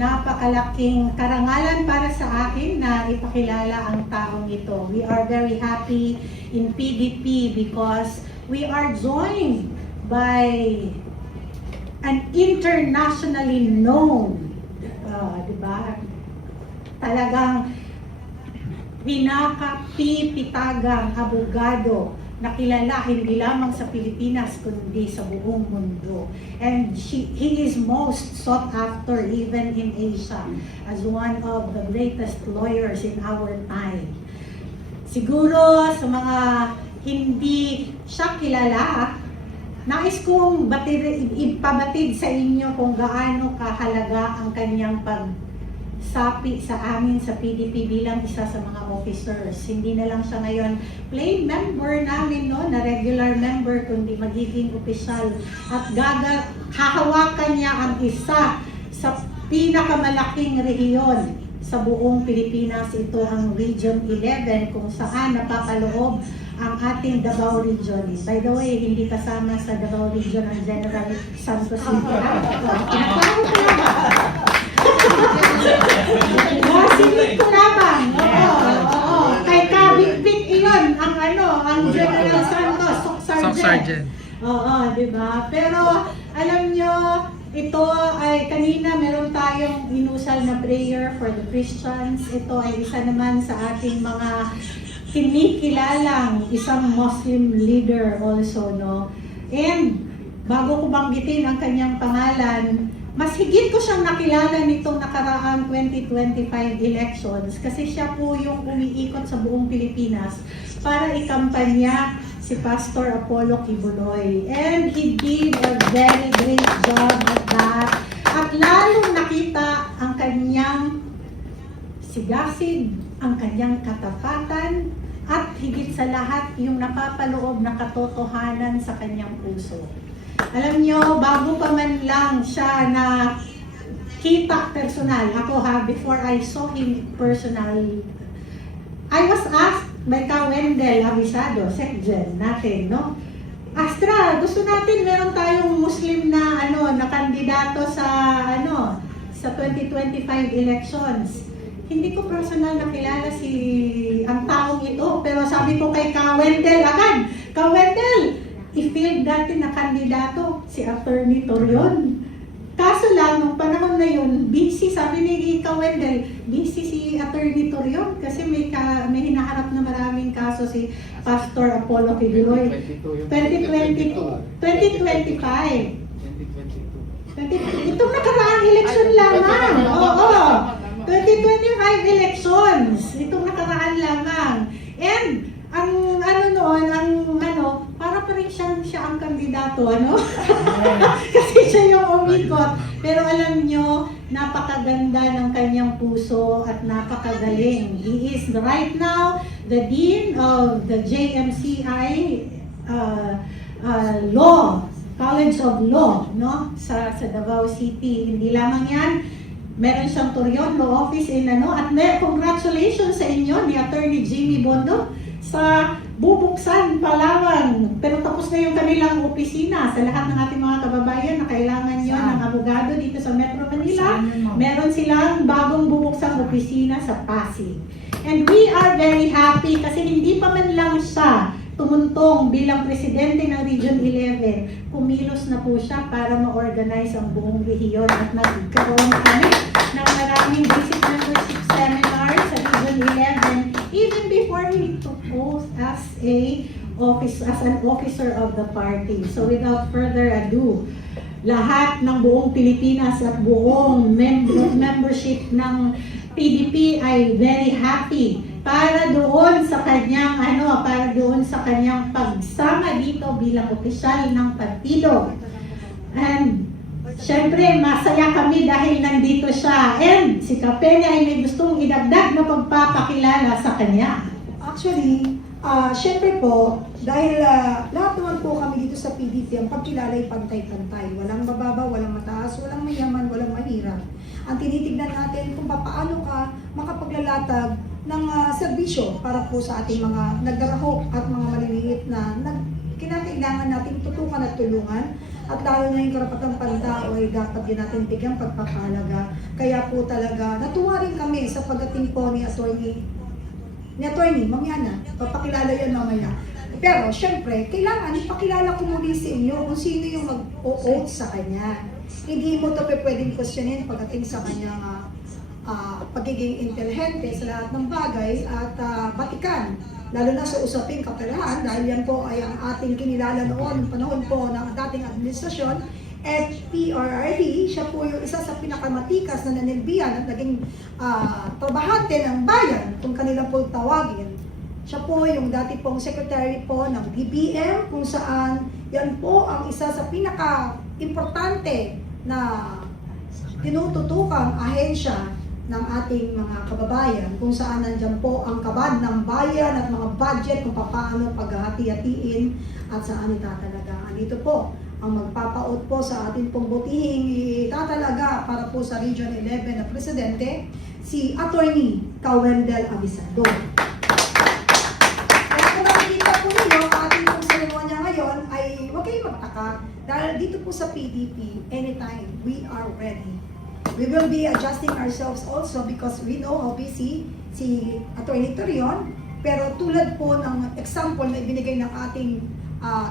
napakalaking karangalan para sa akin na ipakilala ang taong ito. We are very happy in PDP because we are joined by an internationally known, diba? Talagang pinakapipitagang abogado na kilala hindi lamang sa Pilipinas kundi sa buong mundo. And he is most sought after even in Asia as one of the greatest lawyers in our time. Siguro sa mga hindi siya kilala, nais kong ipabatid sa inyo kung gaano kahalaga ang kanyang pagsapi sa amin sa PDP bilang isa sa mga officers. Hindi na lang siya ngayon plain member namin, no, na regular member, kundi magiging opisyal at hahawakan niya ang isa sa pinakamalaking rehiyon sa buong Pilipinas. Ito ang Region 11 kung saan napapaloob ang ating Davao Region. By the way, hindi kasama sa Davao Region ang General Santos Sintera. Singit ko lamang. Oo. Kay Kabit iyon ang ang General Santos, Soc Sergeant. Oo, diba? Pero alam nyo, ito ay kanina meron tayong inusal na prayer for the Christians. Ito ay isa naman sa ating mga kinikilalang isang Muslim leader also, no? And bago ko banggitin ang kanyang pangalan, mas higit ko siyang nakilala nitong nakaraang 2025 elections kasi siya po yung umiikot sa buong Pilipinas para ikampanya si Pastor Apollo Kibuloy. And he did a very great job at that. At lalong nakita ang kanyang sigasid, ang kanyang katapatan, at higit sa lahat yung napapaloob na katotohanan sa kanyang puso. Alam nyo, bago pa man lang siya na kita personal, ako before I saw him personal, I was asked by Ka Wendell Avisado, Secgen natin, no? Astra, gusto natin meron tayong Muslim na na kandidato sa sa 2025 elections. Hindi ko personal nakilala ang taong ito, pero sabi ko kay Ka Wendell agad, Ka Wendell, i-field natin na kandidato si Attorney Torion. Kaso lang, nung panahon na yun, busy, sabi ni Ka Wendell, busy si Attorney Torion kasi may hinaharap na maraming kaso si Pastor Apollo Kibuloy. 2022. 2025. Itong nakaraang election lamang. Oo. 2025 elections. Itong nakaraan lamang. And ang para pa rin siya ang kandidato, kasi siya yung umikot. Pero alam nyo, napakaganda ng kanyang puso at napakagaling. He is right now the Dean of the JMCI Law, College of Law, no? Sa Davao City. Hindi lamang yan, meron siyang Torion Law Office at congratulations sa inyo ni Attorney Jimmy Bondo sa bubuksan Palawan. Pero tapos na yung kanilang opisina sa lahat ng ating mga kababayan na kailangan nyo ng abogado dito sa Metro Manila. Meron silang bagong bubuksang opisina sa Pasig. And we are very happy kasi hindi pa man lang siya tumuntong bilang presidente ng Region 11, kumilos na po siya para ma-organize ang buong rehiyon at nagkaroon kami ng maraming basic membership seminars sa Region 11 even before he took oath as an officer of the party. So without further ado, lahat ng buong Pilipinas at buong membership ng PDP ay very happy para doon sa kanyang pagsama dito bilang opisyal ng partido. And syempre, masaya kami dahil nandito siya. And si Kapene ay may gustong idagdag na pagpapakilala sa kanya. Actually, syempre po, dahil lahat naman po kami dito sa PDP, ang pagkilala ay pantay-pantay. Walang mababa, walang mataas, walang mayaman, walang mahirap. Ang tinitignan natin kung paano ka makapaglalatag ng serbisyo para po sa ating mga nagdarahok at mga maliliit na kinakailangan natin tutukan at tulungan. At lalo na yung karapatang pantao ay dapat din natin bigyan pagpapahalaga. Kaya po talaga, natuwa rin kami sa pagdating po ni Attorney, mamaya na, papakilala yan mamaya. Pero syempre, kailangan ipakilala ko muli sa inyo kung sino yung mag-o-oath sa kanya. Hindi mo ito pwedeng questionin pagdating sa kanyang pagiging intelihente sa lahat ng bagay at batikan. Lalo na sa usaping kaperahan, dahil yan po ay ang ating kinilala noon, panahon po ng dating administrasyon, FPRRD, siya po yung isa sa pinakamatikas na nanilbihan at naging trabahante ng bayan, kung kanila po tawagin. Siya po yung dati pong secretary po ng DBM, kung saan yan po ang isa sa pinaka-importante na tinututukang ahensya ng ating mga kababayan, kung saan nandyan po ang kabad ng bayan at mga budget kung paano paghahati-hatiin at saan itatalaga. Dito po ang magpapaot po sa ating pong butihing itatalaga para po sa Region 11 na presidente, si Attorney Kawendel Abisado. Kaya kung nakikita po ninyo ang ating pong seremonya ngayon ay huwag kayong magtaka dahil dito po sa PDP, anytime we are ready. We will be adjusting ourselves also because we know how busy si Attorney Torion. Pero tulad po ng example na ibinigay ng ating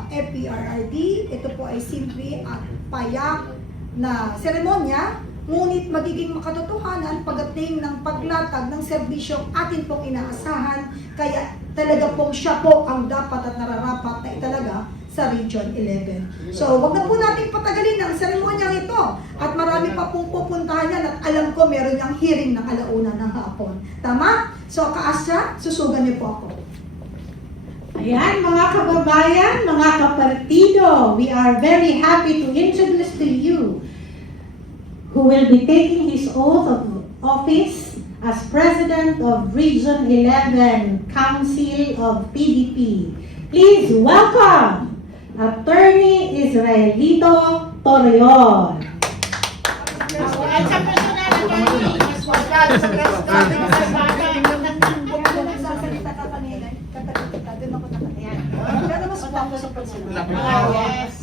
FPRRD, ito po ay simple at payak na seremonya, ngunit magiging makatotohanan pagdating ng paglatag ng serbisyong atin pong inaasahan. Kaya talaga pong siya po ang dapat at nararapat na italaga sa Region 11. So, wag na po natin patagalin ang seremonyang ito. At marami pa pong pupuntahan yan at alam ko meron niyang hearing ng alauna ng hapon. Tama? So, kaasya, susugan niyo po ako. Ayan, mga kababayan, mga kapartido, we are very happy to introduce to you who will be taking his oath of office as President of Region 11 Council of PDP. Please welcome Attorney Israelito Torion.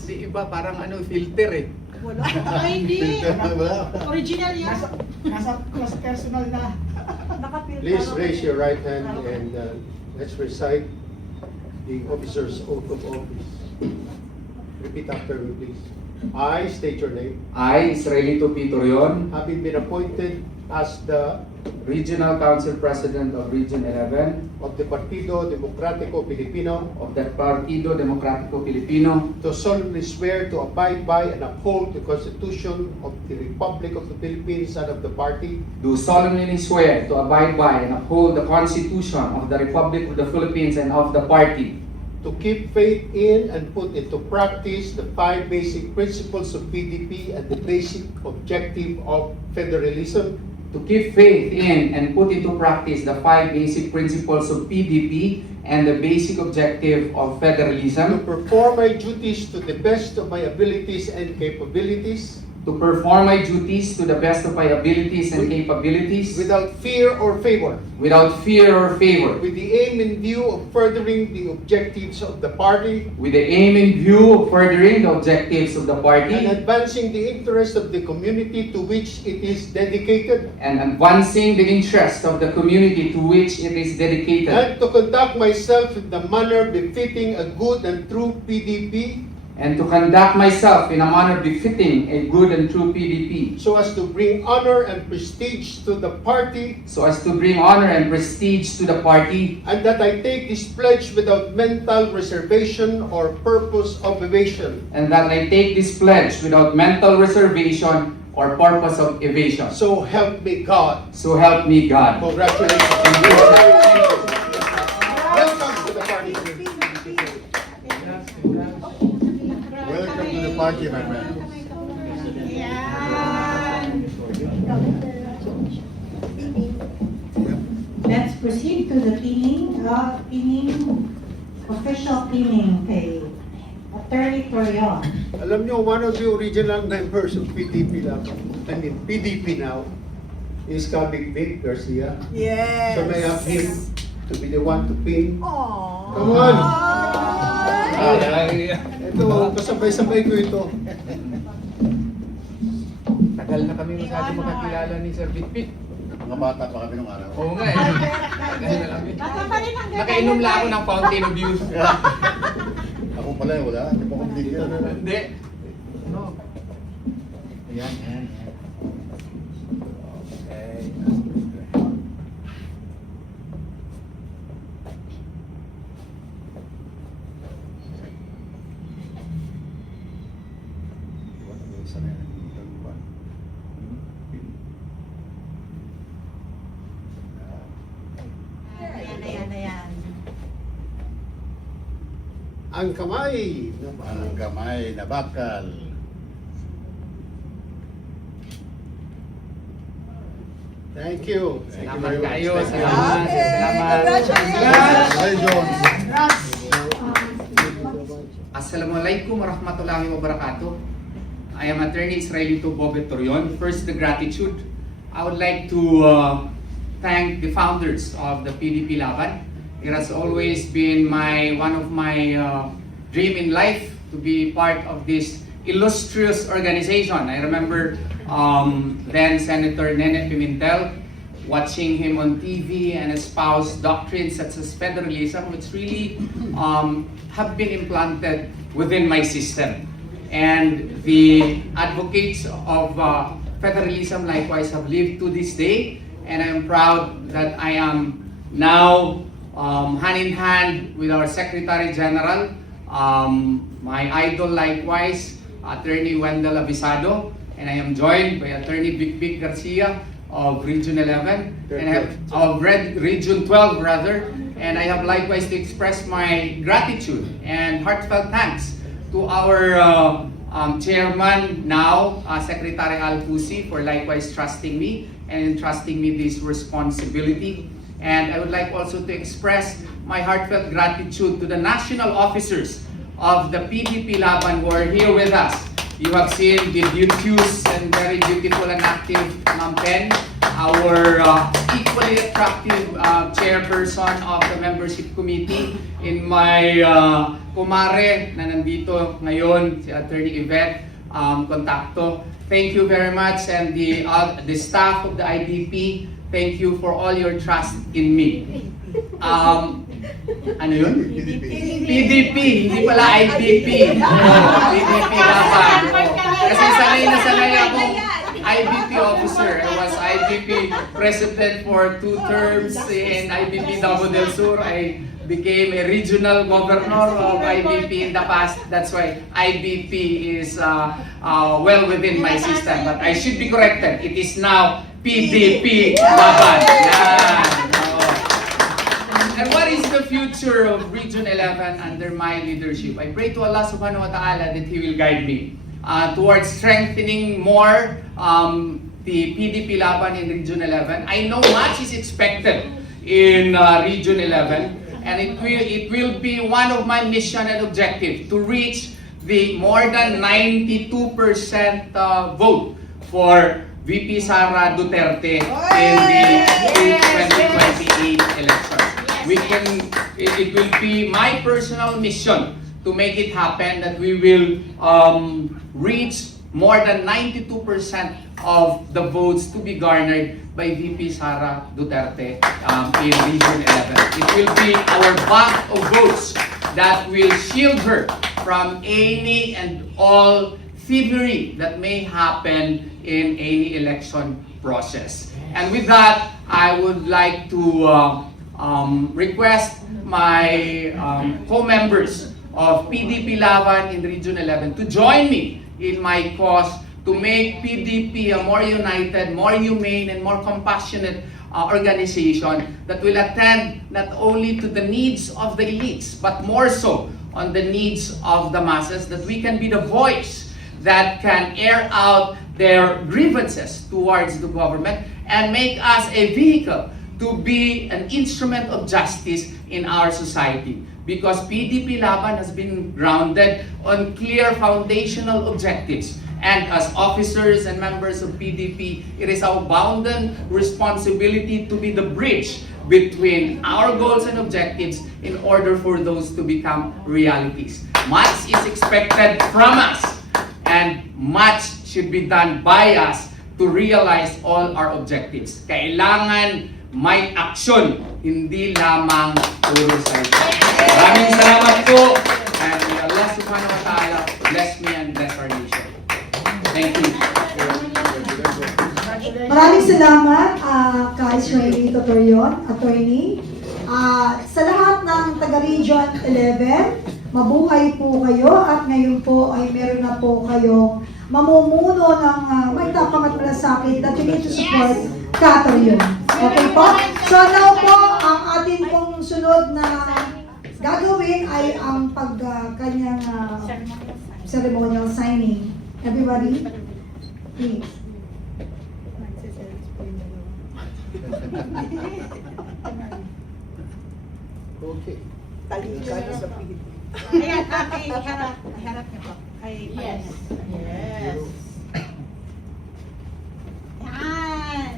Di iba parang filter eh. Ay, hindi. Original yan. Nasa personal na. Please raise your right hand and let's recite the officer's oath of office. Repeat after me, please. I state your name. I, Israelito P. Torion, Having been appointed as the Regional Council President of Region 11 of the Partido Democratico Filipino, of the Partido Democratico Filipino, do solemnly swear to abide by and uphold the Constitution of the Republic of the Philippines and of the party, do solemnly swear to abide by and uphold the Constitution of the Republic of the Philippines and of the party, to keep faith in and put into practice the 5 basic principles of PDP and the basic objective of federalism, to keep faith in and put into practice the 5 basic principles of PDP and the basic objective of to federalism, perform my duties to the best of my abilities and capabilities, to perform my duties to the best of my abilities and capabilities, without fear or favor, without fear or favor, with the aim in view of furthering the objectives of the party with the aim in view of furthering the objectives of the and party advancing the interest of the community to which it is dedicated, and advancing the interest of the community to which it is dedicated, and to conduct myself in the manner befitting a good and true PDP, and to conduct myself in a manner befitting a good and true PDP, so as to bring honor and prestige to the party, so as to bring honor and prestige to the party, and that I take this pledge without mental reservation or purpose of evasion. and that I take this pledge without mental reservation or purpose of evasion. So help me God. So help me God. Congratulations. Welcome to the party. Welcome to the party, my friend. Let's proceed to the official pinning kay Attorney Torion. Alam nyo, one of the original members of PDP PDP now is Kabig Vic Garcia. Yes. So may I ask him to be the one to pin? Aww. Come on. Ito, kasabay-sabay ko ito. Tagal na kami masyado makakilala ni Sir Bitbit. Mga bata pa kami nung araw. Oo nga eh. Tagal na kami. Baka pa rin ang Nakainom lang ako ng Fountain of Youth. Ako pala, wala. Hindi pa kumigil. Hindi. No. Ayan, ayan, ayan. Okay. Ayan. Ang kamay. Ang kamay na bakal. Thank you. Thank you very Salamat much. kayo. Thank you. Salamat. Salamat. Congratulations. Assalamualaikum warahmatullahi wabarakatuh. I am Attorney Israelito Bobet Torion. First, the gratitude. I would like to thank the founders of the PDP Laban. It has always been one of my dream in life to be part of this illustrious organization. I remember then Senator Nene Pimentel watching him on TV and espouse doctrines such as federalism, which really have been implanted within my system. And the advocates of federalism likewise have lived to this day, and I am proud that I am now hand in hand with our Secretary General, my idol likewise, Attorney Wendell Abisado, and I am joined by Attorney Vic Garcia of Region 11, and I have, of Region 12 rather, and I have likewise to express my gratitude and heartfelt thanks to our chairman now, Secretary Al Pusi, for likewise trusting me and entrusting me this responsibility. And I would like also to express my heartfelt gratitude to the national officers of the PDP Laban who are here with us. You have seen the beauteous and very beautiful and active Ma'am Pen, our equally attractive chairperson of the membership committee, in my kumare na nandito ngayon, si Attorney Yvette Contacto. Thank you very much, and the staff of the IDP, thank you for all your trust in me. Ano yun? PDP, hindi pala IDP. PDP Laban. Kasi sanay ako IBP officer. I was IBP president for 2 terms in IBP Davao del Sur. I became a regional governor of IBP in the past. That's why IBP is well within my system. But I should be corrected. It is now PDP Laban. Yan. And what is the future of Region 11 under my leadership? I pray to Allah subhanahu wa ta'ala that He will guide me towards strengthening more the PDP Laban in Region 11. I know much is expected in Region 11, and it will be one of my mission and objective to reach the more than 92% vote for VP Sara Duterte in the 2028 elections. It will be my personal mission to make it happen that we will reach more than 92% of the votes to be garnered by VP Sara Duterte in Region 11. It will be our bank of votes that will shield her from any and all thievery that may happen in any election process. And with that, I would like to request my co-members of PDP Laban in Region 11 to join me in my cause to make PDP a more united, more humane, and more compassionate organization that will attend not only to the needs of the elites, but more so on the needs of the masses, that we can be the voice that can air out their grievances towards the government and make us a vehicle to be an instrument of justice in our society. Because PDP Laban has been grounded on clear foundational objectives. And as officers and members of PDP, it is our bounden responsibility to be the bridge between our goals and objectives in order for those to become realities. much is expected from us and much should be done by us to realize all our objectives. Kailangan may action, hindi lamang puro salita. Maraming salamat po, and may Allah subhanahu wa ta'ala bless me and bless our nation. Thank you. Maraming salamat, ka-Israeli Totorion, attorney. Sa lahat ng taga-Region 11, mabuhay po kayo at ngayon po ay meron na po kayong mamumuno ng may tapang at malasakit that you need to support Katorion. Okay po? So now po, ang ating pong sunod na gagawin ay ang kanyang ceremonial signing. Everybody, please. Okay. Ayan, harap niyo po. Yes. Yes. Yan.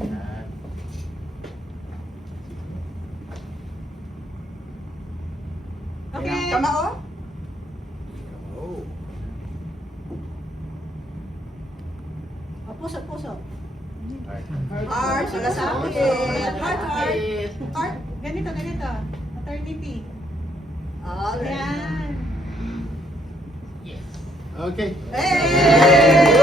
Okay. Kamao? Oh. Puso, puso. Heart, malasakit. Heart. Ganito. Attorney P. Alright. Yan. Okay. Hey!